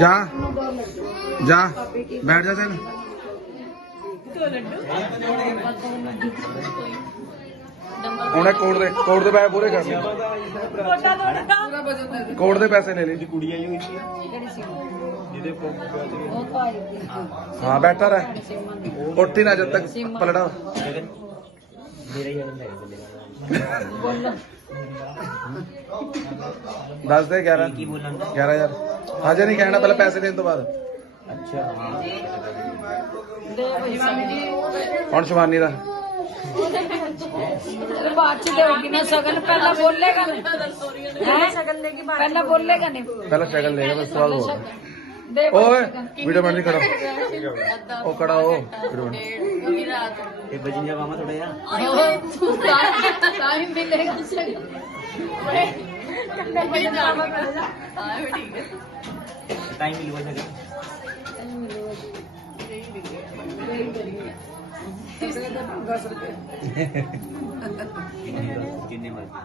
जा जा बैठ जा चल उन्हें कोट दे पैसे पूरे कर कोट दे पैसे ले ली हाँ बैठा रह उठ ही ना जब तक पलटा दस दे 11,000 अजे नहीं कहना पहले पैसे देने तो बाद अच्छा कौन शिवानी का बाद च देगी ना सगन पहला बोलेगा नहीं पहला बोलेगा नहीं पहला शगन लेगा बस सवाल होगा ओए वीडियो बंद करो ओ कड़ा ओ वीडियो बंद ये बजिंजा मामा थोड़ा यार टाइम मिलेगा टाइम मिलेगा कितने